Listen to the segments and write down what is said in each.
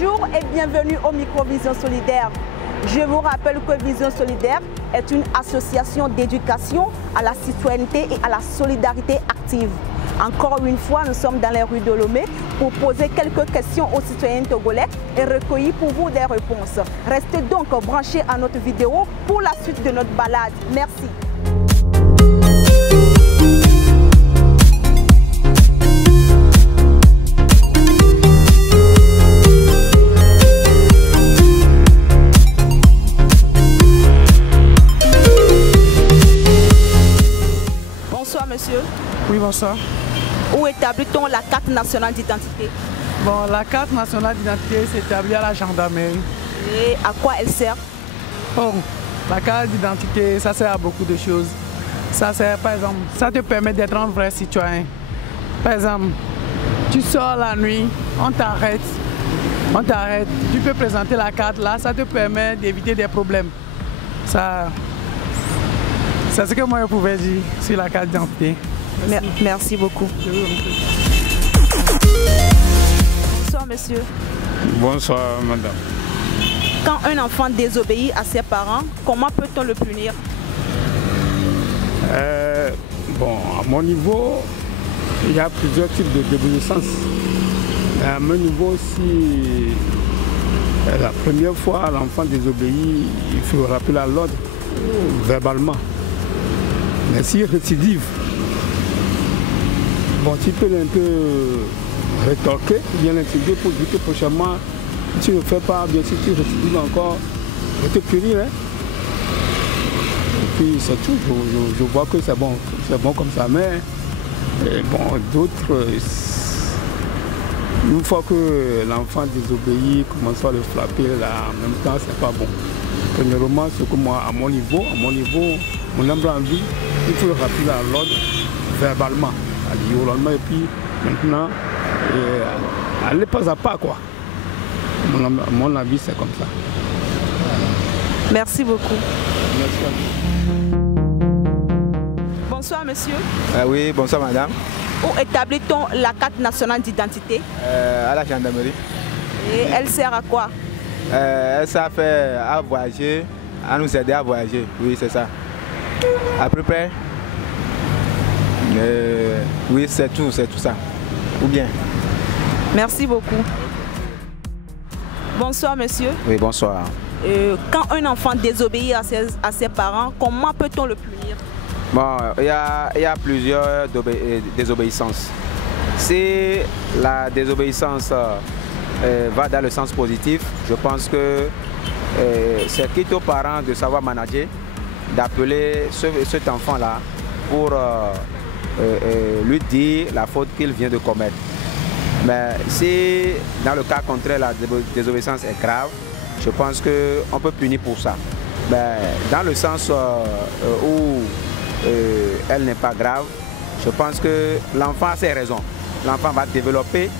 Bonjour et bienvenue au micro Vision Solidaire. Je vous rappelle que Vision Solidaire est une association d'éducation à la citoyenneté et à la solidarité active. Encore une fois, nous sommes dans les rues de Lomé pour poser quelques questions aux citoyens togolais et recueillir pour vous des réponses. Restez donc branchés à notre vidéo pour la suite de notre balade. Merci. Bonsoir monsieur. Oui, bonsoir. Où établit-on la carte nationale d'identité? Bon, la carte nationale d'identité s'établit à la gendarmerie. Et à quoi elle sert? Bon, la carte d'identité, ça sert à beaucoup de choses. Ça sert, par exemple, ça te permet d'être un vrai citoyen. Par exemple, tu sors la nuit, on t'arrête, tu peux présenter la carte là, ça te permet d'éviter des problèmes. Ça, c'est ce que moi je pouvais dire sur la carte d'identité. Merci beaucoup. Bonsoir monsieur. Bonsoir madame. Quand un enfant désobéit à ses parents, comment peut-on le punir? Bon, à mon niveau, il y a plusieurs types de désobéissance. À mon niveau, si la première fois l'enfant désobéit, il faut rappeler à l'ordre verbalement. Mais s'il récidive, bon, tu peux un peu rétorquer, bien l'intégrer pour dire que prochainement, si tu ne fais pas, bien sûr, tu récidives encore, je te punir. Hein? Et puis c'est tout, je vois que c'est bon comme ça, mais bon, d'autres, une fois que l'enfant désobéit, commence à le frapper, là, en même temps, c'est pas bon. Premièrement, c'est que moi, à mon niveau, mon humble envie, il faut le rappeler à l'ordre verbalement. Et puis maintenant, aller pas à pas quoi. Mon avis c'est comme ça. Merci beaucoup. Merci. Bonsoir monsieur. Oui, bonsoir madame. Où établit-on la carte nationale d'identité? À la gendarmerie. Et elle sert à quoi? Elle sert à voyager, à nous aider à voyager. Oui, c'est ça. À peu près. Oui, c'est tout ça. Ou bien. Merci beaucoup. Bonsoir monsieur. Oui, bonsoir. Quand un enfant désobéit à ses parents, comment peut-on le punir? Bon, il y a plusieurs désobéissances. Si la désobéissance va dans le sens positif, je pense que c'est quitte aux parents de savoir manager, d'appeler cet enfant-là pour lui dire la faute qu'il vient de commettre. Mais si dans le cas contraire la désobéissance est grave, je pense qu'on peut punir pour ça. Mais dans le sens où elle n'est pas grave, je pense que l'enfant a ses raisons. L'enfant va développer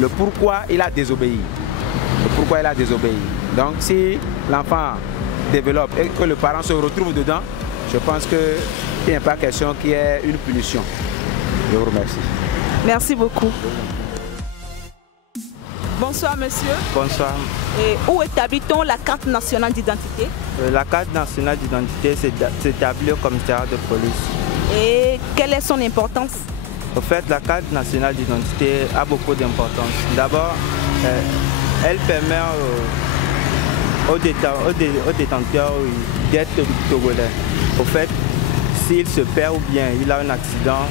le pourquoi il a désobéi. Donc si l'enfant développe et que le parent se retrouve dedans, je pense qu'il n'y a pas question qu'il y ait une punition. Je vous remercie. Merci beaucoup. Bonsoir monsieur. Bonsoir. Et où établit-on la carte nationale d'identité? La carte nationale d'identité s'établit au commissariat de police. Et quelle est son importance? En fait, la carte nationale d'identité a beaucoup d'importance. D'abord, elle permet aux détenteurs d'être togolais. Au fait, s'il se perd ou bien il a un accident,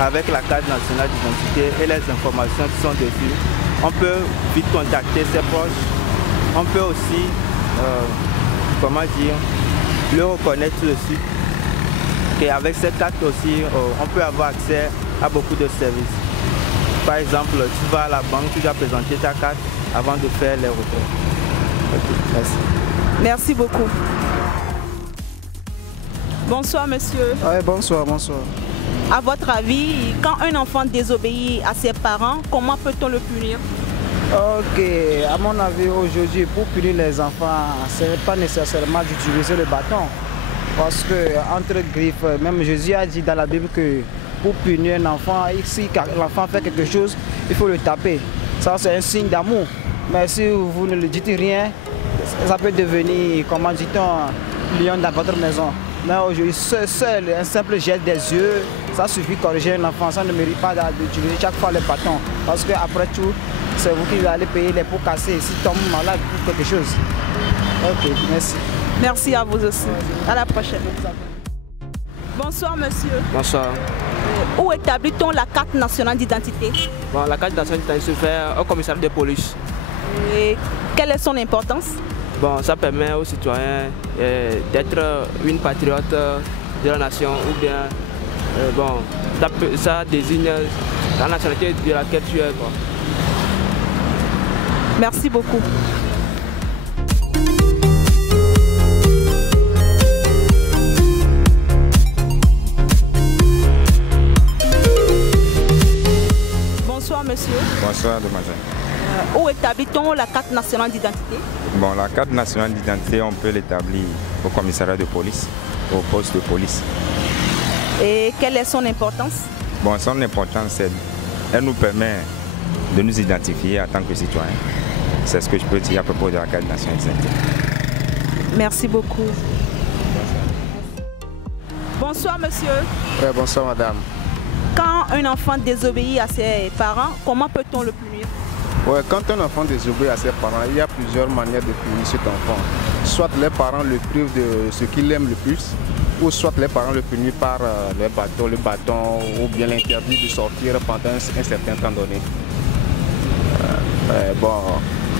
avec la carte nationale d'identité et les informations qui sont dessus, on peut vite contacter ses proches. On peut aussi, le reconnaître sur le site. Et avec cette carte aussi, on peut avoir accès à beaucoup de services. Par exemple, tu vas à la banque, tu dois présenter ta carte avant de faire les retraits. Okay, merci. Merci beaucoup. Bonsoir monsieur. Oui, bonsoir. À votre avis, quand un enfant désobéit à ses parents, comment peut-on le punir? Ok, à mon avis aujourd'hui, pour punir les enfants, ce n'est pas nécessairement d'utiliser le bâton. Parce que entre griffes, même Jésus a dit dans la Bible que pour punir un enfant, si l'enfant fait quelque chose, il faut le taper. Ça c'est un signe d'amour. Mais si vous ne le dites rien, ça peut devenir, comment dit-on, lion dans votre maison. Mais aujourd'hui, seul un simple geste des yeux, ça suffit pour corriger un enfant. Ça ne mérite pas d'utiliser chaque fois le bâton. Parce qu'après tout, c'est vous qui allez payer les pots cassés s'il tombe malade ou quelque chose. Ok, merci. Merci à vous aussi. À la prochaine. Bonsoir monsieur. Bonsoir. Où établit-on la carte nationale d'identité? Bon, la carte nationale d'identité se fait au commissariat de police. Et quelle est son importance? Bon, ça permet aux citoyens d'être une patriote de la nation ou bien bon, ça désigne la nationalité de laquelle tu es. Quoi. Merci beaucoup. Bonsoir monsieur. Bonsoir demoiselle. Où établit-on la carte nationale d'identité? Bon, la carte nationale d'identité, on peut l'établir au commissariat de police, au poste de police. Et quelle est son importance? Bon, son importance, c'est qu'elle nous permet de nous identifier en tant que citoyens. C'est ce que je peux dire à propos de la carte nationale d'identité. Merci beaucoup. Bonsoir monsieur. Oui, bonsoir madame. Quand un enfant désobéit à ses parents, comment peut-on le punir? Ouais, quand un enfant désobéit à ses parents, il y a plusieurs manières de punir cet enfant. Soit les parents le privent de ce qu'il aime le plus, ou soit les parents le punissent par le bâton, ou bien l'interdit de sortir pendant un certain temps donné.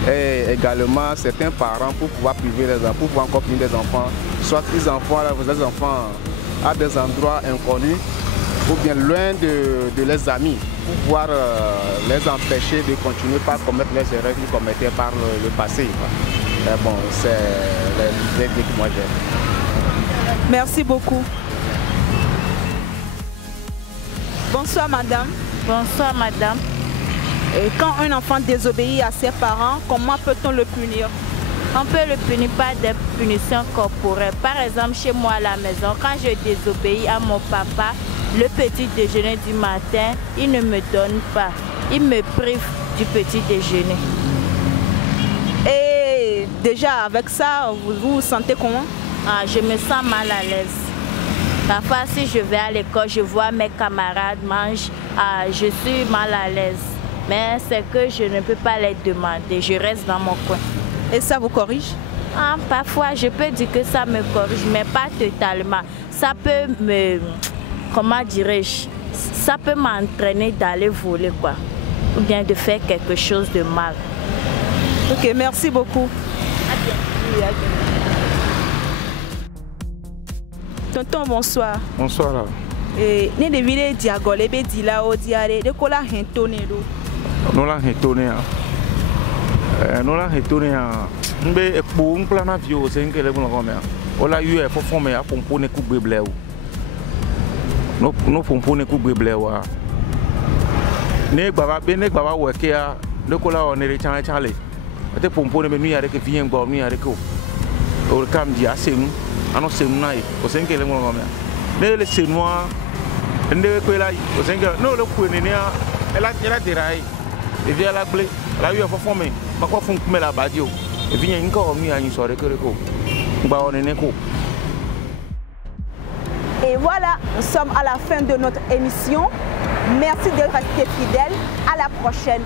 Et également, certains parents, pour pouvoir priver les enfants, pour pouvoir encore punir des enfants, soit ils envoient les enfants à des endroits inconnus, ou bien loin de leurs amis, pour pouvoir les empêcher de continuer par commettre les erreurs qu'ils commettaient par le passé. Bon, c'est les idées que moi j'ai. Merci beaucoup. Bonsoir madame. Bonsoir madame. Et quand un enfant désobéit à ses parents, comment peut-on le punir? On peut le punir par des punitions corporelles. Par exemple, chez moi à la maison, quand je désobéis à mon papa, le petit déjeuner du matin, il ne me donne pas. Il me prive du petit déjeuner. Et déjà avec ça, vous vous sentez comment? Je me sens mal à l'aise. Parfois, si je vais à l'école, je vois mes camarades manger, je suis mal à l'aise. Mais c'est que je ne peux pas les demander, je reste dans mon coin. Et ça vous corrige? Parfois, je peux dire que ça me corrige, mais pas totalement. Ça peut me... Comment dirais-je? Ça peut m'entraîner d'aller voler, quoi. Ou bien de faire quelque chose de mal. Ok, merci beaucoup. À bientôt. Tonton, bonsoir. Bonsoir. Et ne devine diagole be dila o diare de kola hentone do. Nola hentone mbe ekpo nplana vio se nkele bu ngome ola yu e fofo me apompo ne ku gbeble o no pompo ne ku gbeble wa ne gbaba weke a de kola o ne re chan chale te pompo ne me nu yare ke vien gbo nu yare ko o kam di asenu ano senu nai o se nkele bu ngome ne le senua ende ko la o se nkele no le ku ne ne ela dirai e via la ble la yu e fofo me makwa fun kume la badio. Et voilà, nous sommes à la fin de notre émission. Merci de rester fidèles. À la prochaine.